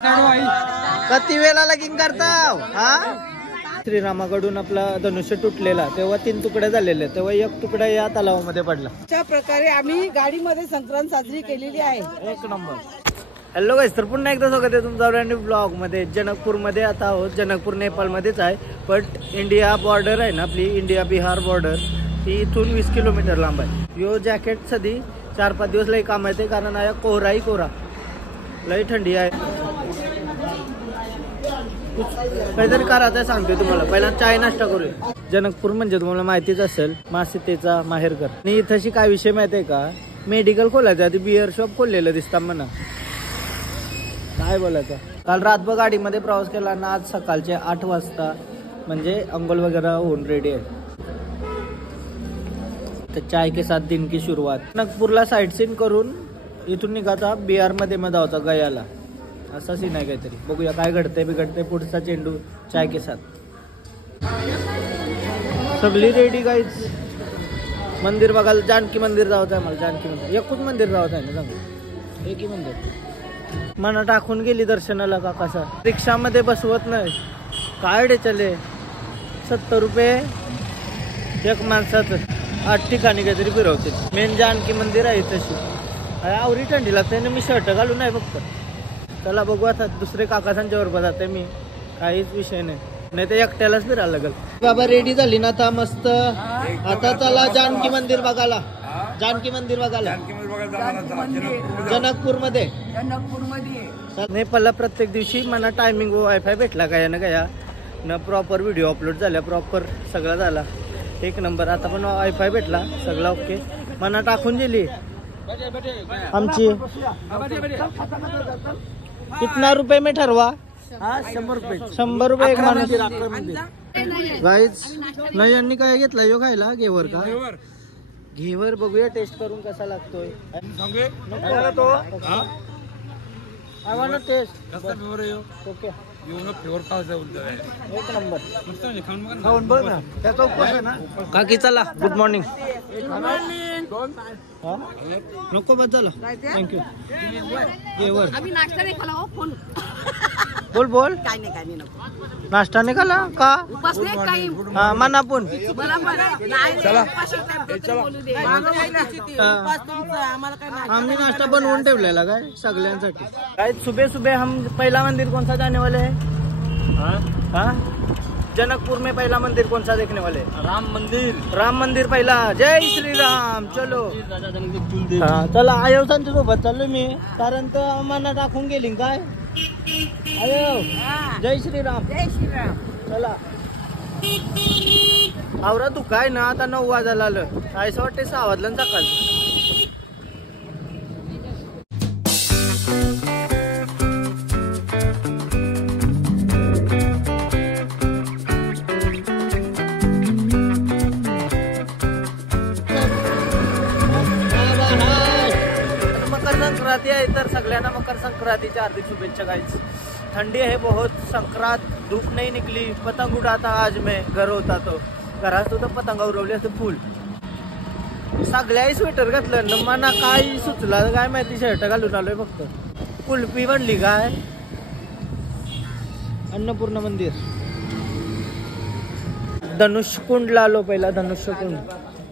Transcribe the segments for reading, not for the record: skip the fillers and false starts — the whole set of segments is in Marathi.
किती वेळा लगीन करताव हा? श्रीरामाकडून आपला धनुष्य तुटलेला तेव्हा 3 तुकडे झालेले, तेव्हा 1 तुकडा या तलावामध्ये पडला. अशा प्रकारे आम्ही गाडीमध्ये संक्रांत साजरी केलेली आहे. एक नंबर. हॅलो गाईस, तर पुन्हा एकदा स्वागत आहे तुमचं ब्रँड न्यू ब्लॉग मध्ये. जनकपूर मध्ये आता आहोत. जनकपूर नेपाळ मध्येच आहे, बट इंडिया बॉर्डर आहे ना आपली, इंडिया बिहार बॉर्डर, ती इथून 20 किलोमीटर लांब आहे. यो जॅकेट सदी 4-5 दिवस लई काम येते, कारण आया कोहराही कोरा, लई थंडी आहे. काहीतरी करायचं सांगतोय तुम्हाला. पहिला चाय नाश्ता करूया. जनकपूर म्हणजे तुम्हाला माहितीच असेल, मासितेचा माहेरघर. आणि इथंशी काय विषय माहितीये का, मेडिकल खोलायचं आधी बिअर शॉप खोललेलं दिसतं म्हणा. काय बोलायचं. काल रातभर गाडीमध्ये प्रवास केला ना, आज सकाळचे 8 वाजता म्हणजे अंघोळ वगैरे होऊन रेडी आहे. तर चाय के साथ दिन की सुरुवात. नागपूरला साईट सीन करून इथून निघाचा बिहार मध्ये होता गयाला. असा सीन आहे काहीतरी. बघूया काय घडतंय बिघडतंय. पुढचा चेंडू चाय के साथ. सगळी रेडी गाईज. मंदिर बघायला जानकी मंदिर जावचं आहे मला. जानकी मंदिर एकच मंदिर जावचं आहे ना, सांगू एकही मंदिर. मना टाकून गेली दर्शनाला का कसा. रिक्षामध्ये बसवत नाही. काय डे चले 70 रुपये एक माणसाचं. 8 ठिकाणी काहीतरी फिरवते. मेन जानकी मंदिर आहे तशी. आवरी थंडी लागते ना, मी शर्ट घालून नाही फक्त. चला बघू आता. दुसरे काकासांच्या बरोबर जाते मी, काहीच विषय नाही तर एकट्यालाच फिरायला लागेल. बाबा रेडी झाली ना आता मस्त. आता चला जानकी मंदिर बघायला. जानकी मंदिर बघायला जनकपूर मध्ये. नेपाळला प्रत्येक दिवशी मला टायमिंग वायफाय भेटला काय ना काय न, प्रॉपर व्हिडिओ अपलोड झाल्या, प्रॉपर सगळं झाला एक नंबर. आता पण वायफाय भेटला, सगळं ओके. मना टाकून दिली आमची. कितना रुपये में ठरवा. 100 रुपये. 100 रुपये एक माणूस. गाईज नाही यांनी काय घेतला यो खायला. घेवर का घेवर. बघूया टेस्ट करून कसा लागतोय. I want to test. Okay एक नंबर. खाऊन बघ ना. त्याचा उपवास आहे ना काकी. चला गुड मॉर्निंग. नको बस झालं. थँक्यू. घेवर आम्ही नाश्ता नाही खाला. फोन बोल बोल. काय नाही नको. नाश्ता नाही खाला का. उपास नाही टाइम. हा मना पण. बरोबर आहे. नाही उपास टाइम बोलू दे. उपास तुमचा, आम्हाला काय नाही. आम्ही नाश्ता बनवून ठेवलेला काय सगळ्यांसाठी. काय सुबह सुबह हम पहला मंदिर कौन सा जाने वाले हैं. हाँ जनकपुर में पहला मंदिर कौन सा देखने वाले. राम मंदिर. राम मंदिर पहिला. जय श्री राम. चलो हा चला. आयोसांच्या सोबत चाललो मी, कारण तर आम्हाला टाकून गेली काय. आयो जय श्री राम. जय श्रीराम. चला आवरा तू काय ना. आता 9 वाजायला आलं. काय असं वाटते 6 वाजलं सकाळ. मकर संक्रांती आहे, तर सगळ्यांना मकर संक्रांतीच्या हार्दिक शुभेच्छा गाइस. ठंडी आहे बहुत. संक्रांत धूप नहीं निकली. पतंग उडाता आज मैं घर होता तो. घरात सुद्धा पतंग उडवली असं फुल. सगळ्याही स्वेटर घातलं न, मना काय सुचला काय माहिती. शर्ट घालून आलोय फक्त. कुल्फी बनली काय. अन्नपूर्ण मंदिर. धनुष्यकुंडला आलो पहिला. Dhanushkund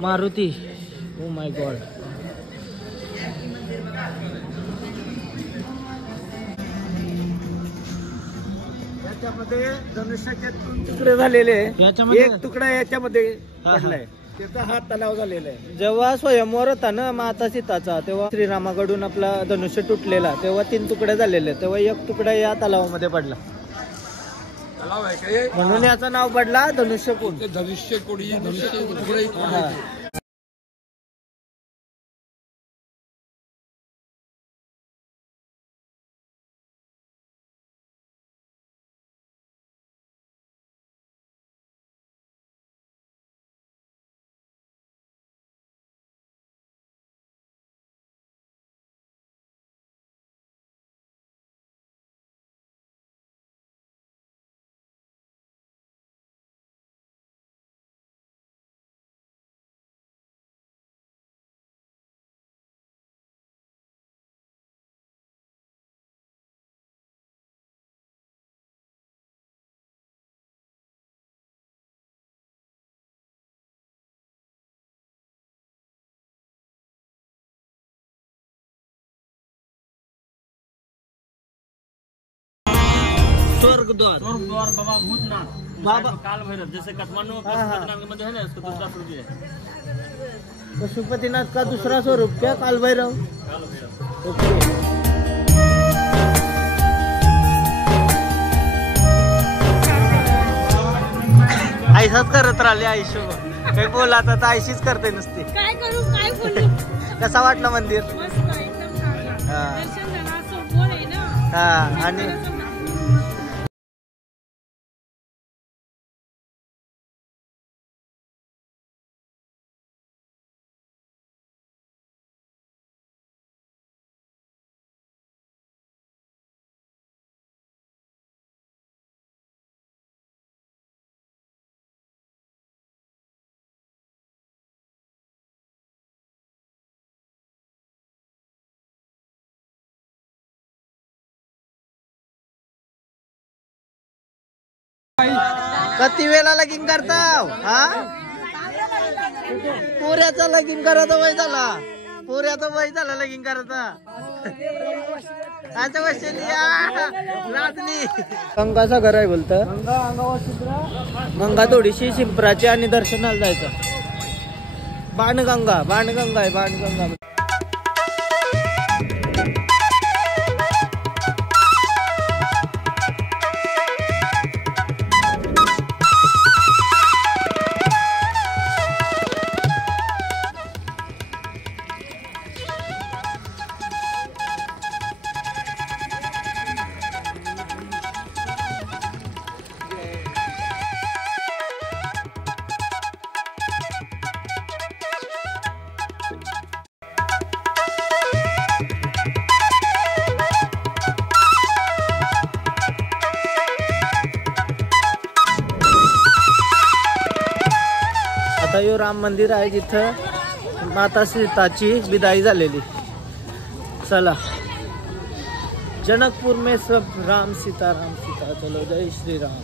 Maruti. Oh my God. याच्यामध्ये धनुष्याचे 3 तुकडे झालेले. एक तुकडा याच्यामध्ये पडलाय. त्याचा हा तलाव झालेला आहे. जेव्हा स्वयंवर होता ना माता सीताचा, तेव्हा श्रीरामाकडून आपला धनुष्य तुटलेला, तेव्हा 3 तुकडे झालेले, तेव्हा 1 तुकडा या तलावामध्ये पडला. म्हणून याचं नाव पडला धनुष्यकुंड. धनुष्यकुंड. स्वर्गद्वार बाबा भूतनाथ बाबा काल भैरव, जैसे काठमांडू में पशुपतिनाथ के मंदिर है ना, उसका दूसरा स्वरूप ये है। पशुपतिनाथ का दूसरा स्वरूप क्या काल भैरव? ओके। ऐसाच करत राहिले आयुष्य, काही बोला आता तर आयशीच करते नुसती. काय करू काय बोलू. कसा वाटला मंदिर? मस्त एकदम छान. हा. दर्शन झालं, समोर आहे ना. हा आणि किती वेळा लगीन करताव? हा पुऱ्याचा लगीन करत वय झाला, पुऱ्याचा वय झाला लगीन करता. आता बसली लाजली. गंगाचा घर आहे बोलत. गंगा थोडीशी शिंपराची आणि दर्शनाला जायचं. बाणगंगा, बाणगंगा आहे, बाणगंगा. आता यो राम मंदिर आहे जिथं माता सीताची विदाई झालेली. चला, जनकपुर में सब राम सीता चलो जय श्री राम.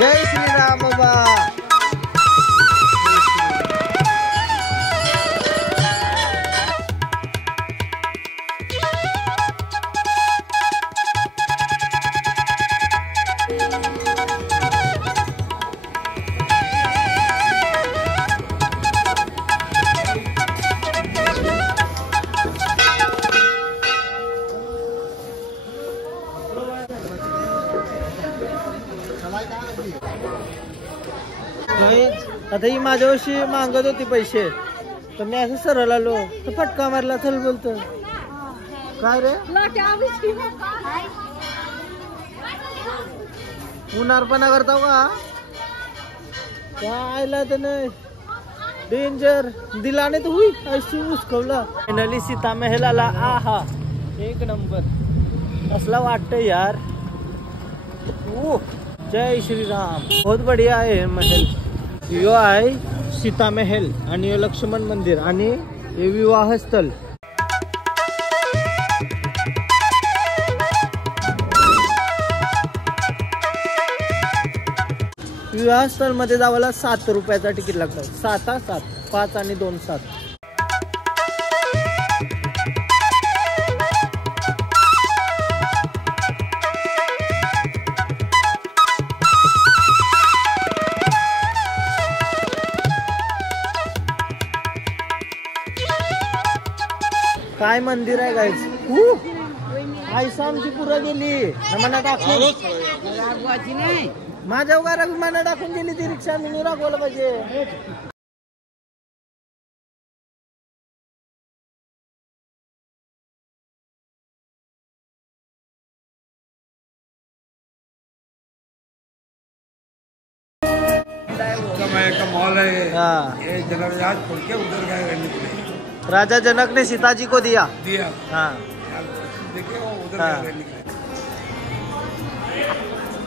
जय श्री राम बाबा. नाही आता ही माझ्याशी मागत होती पैसे, तर मी असं सरळ आलो तर फटका मारला. चल बोलतो काय रे, उन्हारपणा करताव का काय? आयला त्याने डेंजर दिला नाही तर हुई अशी उचकवला. फायनली सीता महल आला. आहा, एक नंबर असला वाटतं यार. जय श्री राम. बहुत बढ़िया आहे महल. यो आहे सीता महल आणि लक्ष्मण मंदिर आणि हे विवाह स्थल. विवाह स्थळ मध्ये जावायला 7 रुपयाचा तिकीट लागतं. 7 5 आणि 2 7. काय मंदिर आहे गाईस. आयसा आमची पुरं गेली मना टाकून. माझ्या घरा मना टाकून गेली ती रिक्षा. मी राखवलं पाहिजे. का मॉल है, हाँ। ये जनक राज खोल के उधर गए रहने के लिए राजा जनक ने सीता जी को दिया. हाँ. देखिए वो उधर हाँ. गए रहने के लिए.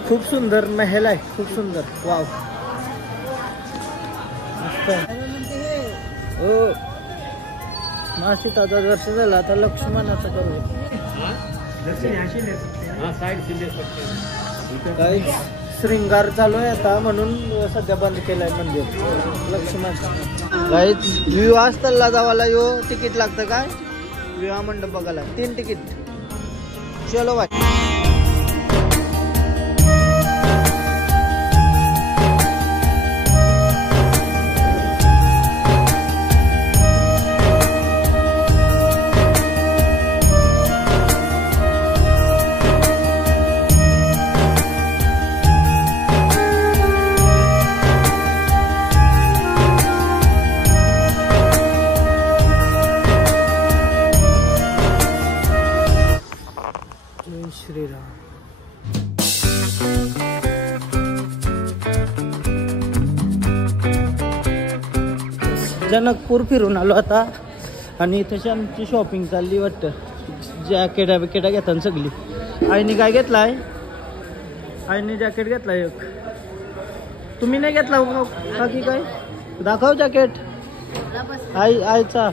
खूप सुंदर महल आहे, खूप सुंदर. वाव, मस्त. हो, माँ सीताचं दर्शन झालं. आता लक्ष्मणाचं करू. काही श्रृंगार चालू आहे आता म्हणून सध्या बंद केलंय मंदिर. लक्ष्मण गाईच विवाह स्थळला जावाला यो तिकीट लागतं काय विवाह मंडप बघायला 3 तिकीट. चलो बाय. श्रीराम. जनकपूर फिरून आलो आता आणि तशी आमची शॉपिंग चालली वाटतं. जॅकेटा बिकेटा घेताना सगळी. आईने काय घेतलाय? आईने जॅकेट घेतलाय एक. तुम्ही नाही घेतला बाकी काय? दाखव जॅकेट. आईचा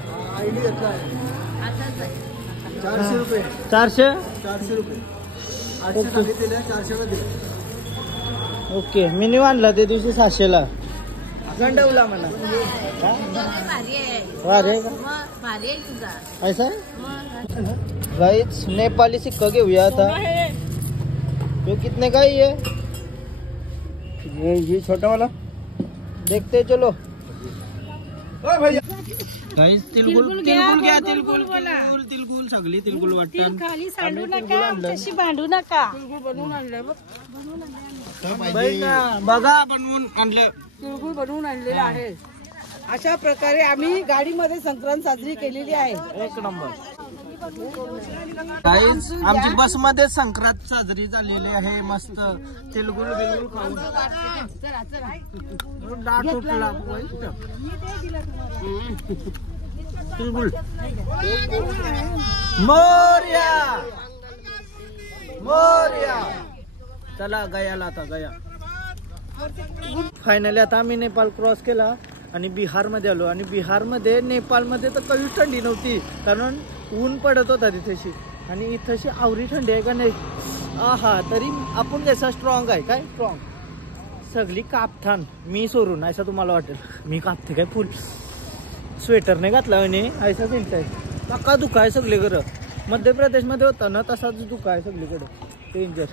400 रुपये. 400 रुपये. ओके. मी नाही आणला ते दिवशी 600ला गंडवला मला. ऐसा गाइस नेपाली सिक्का घेऊया आता. तो कितने का ही है? ये छोटा वाला देखते चलो. भैया गाइस तिलगुल घ्या. तिलगुल सगळी तिलगुल वाटतं. खाली सांडू नका, तशी भांडू नका. बनवून आणलंय बघा बनवून आणलं. तिळगुळ बनवून आणलेलं आहे. अशा प्रकारे आम्ही गाडीमध्ये संक्रांत साजरी केलेली आहे. 1 नंबर. गाईज आमची बस मध्ये संक्रांत साजरी झालेली आहे. मस्त तिलगुल बिलगुल खाऊन. तिलगुल मोरया मोरया. चला गयाला आता गया. फायनली आता आम्ही नेपाळ क्रॉस केला आणि बिहारमध्ये आलो. आणि बिहारमध्ये नेपाळमध्ये तर कधी थंडी नव्हती कारण ऊन पडत होता तिथेशी. आणि इथंशी आवरी थंडी आहे का नाही. आहा तरी आपण कसा स्ट्रॉंग आहे काय स्ट्रॉंग. सगळी कापथान मी सोडून असं तुम्हाला वाटेल. मी कापते काय फुल स्वेटर नाही घातला आणि ऐसा चिंता आहे. पक्का दुखा आहे सगळे घरं. मध्य प्रदेशमध्ये होता ना तसाच दुखा आहे सगळीकडे. डेंजर.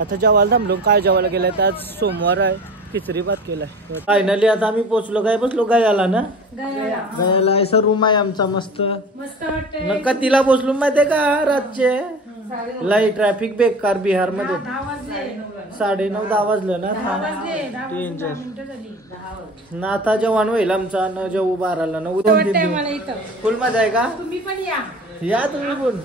आता जेवायला थांबलो. काय जेवायला गेलाय तर आज सोमवार आहे. खिचडी भात केलाय. फायनली आता आम्ही पोहोचलो. काय बसलो गयाला ना. गयाला असा रूम आहे आमचा मस्त. नका तिला पोहोचलो माहितीये का रातचे. लाई ट्रॅफिक बेकार बिहार मध्ये. 9:30-10 वाजलं ना. डेंजर ना. आता जेवण होईल आमचा. न जेवू 12ला न. उद्या फुल मजा आहे का. या तुम्ही पण.